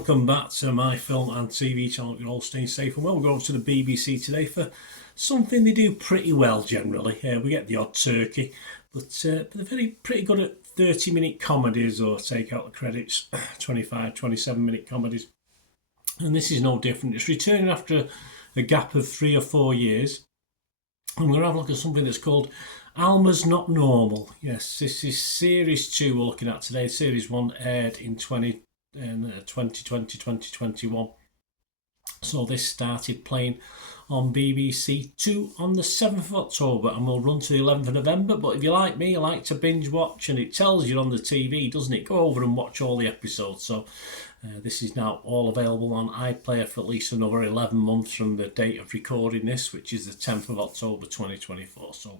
welcome back to my film and TV channel. You're all staying safe and well. We're going to the BBC today for something they do pretty well generally. We get the odd turkey, but they're pretty good at 30-minute comedies, or take out the credits, 25, 27-minute comedies. And this is no different. It's returning after a gap of 3 or 4 years. I'm going to have a look at something that's called Alma's Not Normal. Yes, this is Series 2 we're looking at today. Series 1 aired in 2020, 2021. So this started playing on BBC 2 on the 7th of October and will run to the 11th of November. But if you like me, you like to binge watch and it tells you on the TV, doesn't it? Go over and watch all the episodes. So this is now all available on iPlayer for at least another 11 months from the date of recording this, which is the 10th of October 2024. So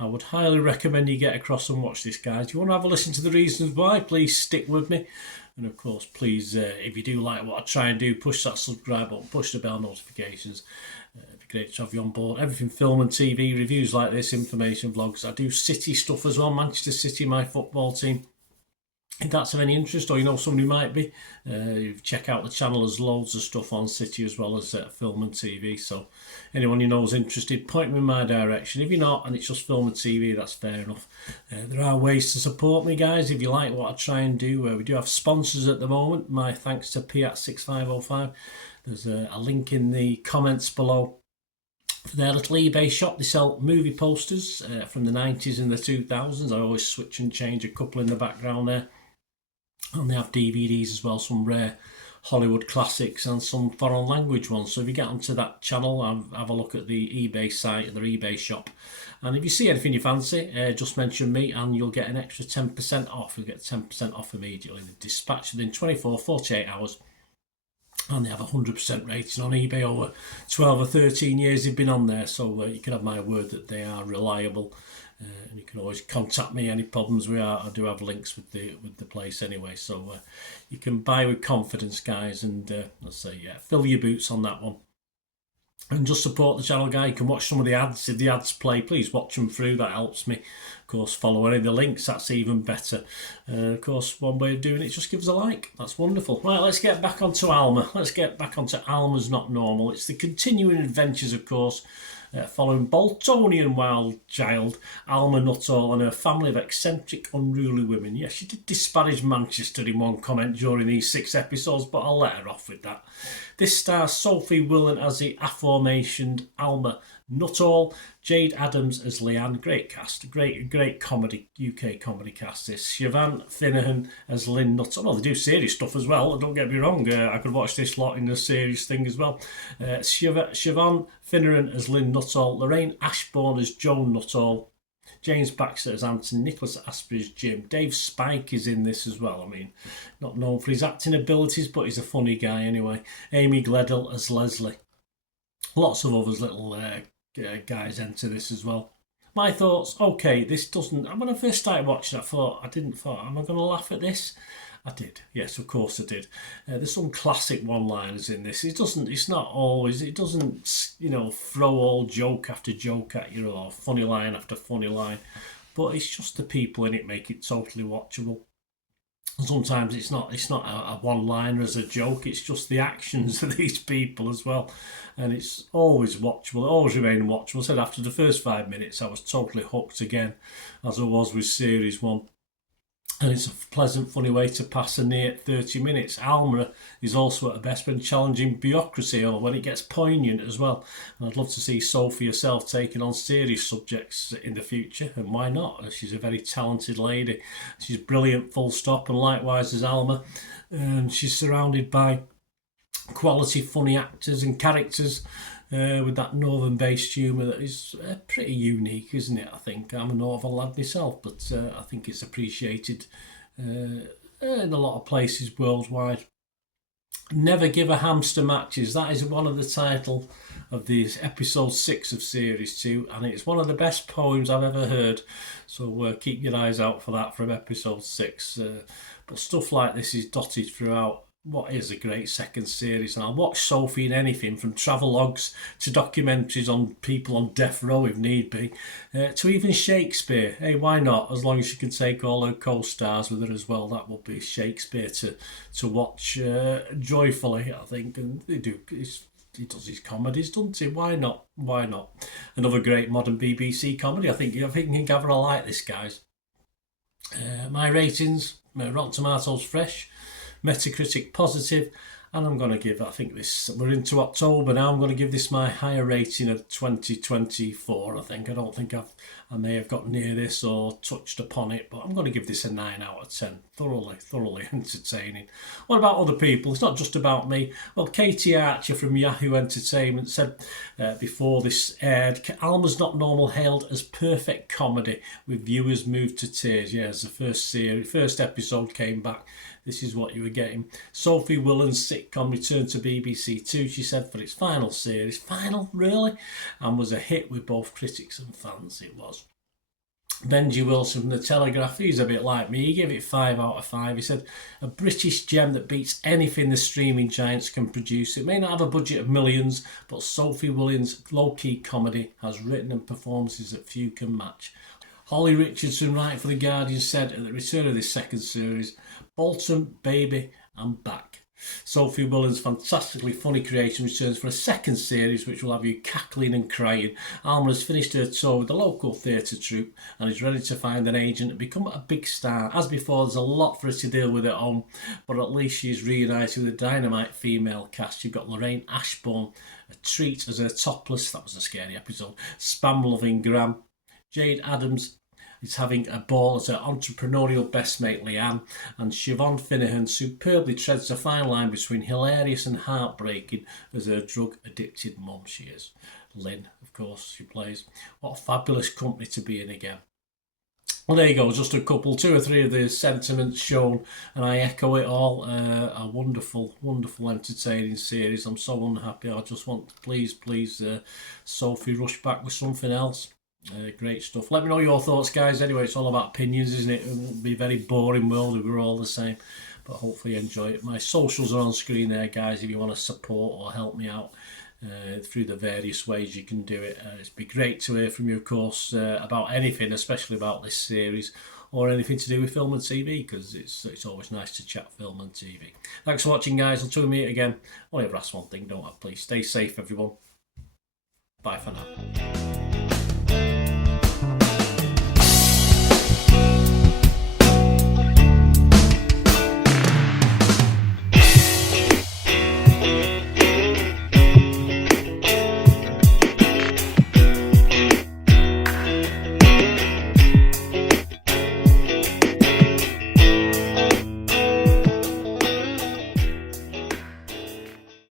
I would highly recommend you get across and watch this, guys. If you want to have a listen to the reasons why, please stick with me. And of course, please, if you do like what I try and do, push that subscribe button, push the bell notifications. It'd be great to have you on board. Everything film and TV, reviews like this, information vlogs. I do City stuff as well, Manchester City, my football team. If that's of any interest, or you know somebody might be, check out the channel. There's loads of stuff on City as well as film and TV. So anyone you know is interested, point them in my direction. If you're not and it's just film and TV, that's fair enough. There are ways to support me, guys, if you like what I try and do. We do have sponsors at the moment. My thanks to Piat6505. There's a link in the comments below for their little eBay shop. They sell movie posters from the 90s and the 2000s. I always switch and change a couple in the background there. And they have DVDs as well, some rare Hollywood classics and some foreign language ones. So if you get onto that channel, have a look at the eBay site, their eBay shop. And if you see anything you fancy, just mention me and you'll get an extra 10% off. You'll get 10% off immediately. They dispatch within 24, 48 hours. And they have a 100% rating on eBay. Over 12 or 13 years they've been on there. So you can have my word that they are reliable. And you can always contact me any problems we are. I do have links with the place anyway, so you can buy with confidence, guys. And let's say, fill your boots on that one. And just support the channel, guy. You can watch some of the ads. If the ads play, please watch them through. That helps me. Of course, follow any of the links. That's even better. Of course, one way of doing it is just give us a like. That's wonderful. Right, let's get back onto Alma. Let's get back onto Alma's Not Normal. It's the continuing adventures, of course, following Boltonian wild child Alma Nuttall and her family of eccentric, unruly women. Yes, she did disparage Manchester in one comment during these 6 episodes, but I'll let her off with that. This stars Sophie Willan as the aforementioned Alma Nuttall, Jade Adams as Leanne. Great cast, great comedy, UK comedy cast. This Siobhan Finnehan as Lynn Nuttall. Well, they do serious stuff as well. Don't get me wrong. I could watch this lot in the serious thing as well. Siobhan Finnehan as Lynn Nuttall, Lorraine Ashbourne as Joan Nuttall, James Baxter as Anthony, Nicholas Asper as Jim. Dave Spike is in this as well. I mean, not known for his acting abilities, but he's a funny guy anyway. Amy Gledhill as Leslie. Lots of others little guys enter this as well. My thoughts, okay, this doesn't... When I first started watching, I didn't thought, am I going to laugh at this? I did. Yes, of course I did. There's some classic one-liners in this. It doesn't, throw all joke after joke at you, or funny line after funny line. But it's just the people in it make it totally watchable. Sometimes it's not a one-liner as a joke, it's just the actions of these people as well. And it's always watchable, it always remained watchable. I said after the first 5 minutes I was totally hooked again, as I was with Series 1. And it's a pleasant, funny way to pass a near 30 minutes. Alma is also at her best when challenging bureaucracy, or when it gets poignant as well. And I'd love to see Sophie herself taking on serious subjects in the future, and why not? She's a very talented lady. She's brilliant, full stop, and likewise as Alma. She's surrounded by quality, funny actors and characters. With that northern-based humour that is pretty unique, isn't it? I think I'm a northern lad myself, but I think it's appreciated in a lot of places worldwide. Never Give a Hamster Matches. That is one of the title of this episode 6 of Series 2, and it's one of the best poems I've ever heard. So keep your eyes out for that from episode 6. But stuff like this is dotted throughout what is a great second series, and I'll watch Sophie in anything from travelogues to documentaries on people on death row if need be, to even Shakespeare. Hey, why not? As long as she can take all her co-stars with her as well, that would be Shakespeare to watch joyfully, I think. And they do. He does his comedies, doesn't he? Why not? Why not? Another great modern BBC comedy. I think you can gather a like this, guys. My ratings: Rotten Tomatoes fresh, Metacritic positive, and I'm going to give, I think this, we're into October now, I'm going to give this my higher rating of 2024, I think. I don't think I may have got near this or touched upon it, but I'm going to give this a 9 out of 10. Thoroughly entertaining. What about other people? It's not just about me. Well, Katie Archer from Yahoo Entertainment said before this aired, Alma's Not Normal hailed as perfect comedy with viewers moved to tears. Yeah, as the first episode came back, this is what you were getting. Sophie Willand's sitcom returned to BBC Two, she said, for its final series. Final, really? And was a hit with both critics and fans, it was. Benji Wilson from The Telegraph, he's a bit like me, he gave it 5 out of 5. He said, a British gem that beats anything the streaming giants can produce. It may not have a budget of millions, but Sophie Willand's low-key comedy has written and performances that few can match. Holly Richardson, writing for The Guardian, said at the return of this second series, Bolton, baby, I'm back. Sophie Willand's fantastically funny creation returns for a second series which will have you cackling and crying. Alma has finished her tour with the local theatre troupe and is ready to find an agent and become a big star. As before, there's a lot for her to deal with at home, but at least she's reunited with a dynamite female cast. You've got Lorraine Ashbourne, a treat as her topless, that was a scary episode, spam-loving Graham. Jade Adams is having a ball as her entrepreneurial best mate Leanne, and Siobhan Finnehan superbly treads the fine line between hilarious and heartbreaking as her drug-addicted mum she is. Lynn, of course, she plays. What a fabulous company to be in again. Well, there you go, just a couple, 2 or 3 of the sentiments shown, and I echo it all. A wonderful, wonderful, entertaining series. I'm so unhappy. I just want, please, Sophie, rush back with something else. Great stuff. Let me know your thoughts, guys. Anyway, it's all about opinions, isn't it? It will be a very boring world if we're all the same, but hopefully you enjoy it. My socials are on screen there, guys, if you want to support or help me out through the various ways you can do it. It'd be great to hear from you, of course, about anything, especially about this series or anything to do with film and TV, because it's always nice to chat film and TV. Thanks for watching, guys. Until we meet again, only ever ask one thing, don't I? Please stay safe, everyone. Bye for now.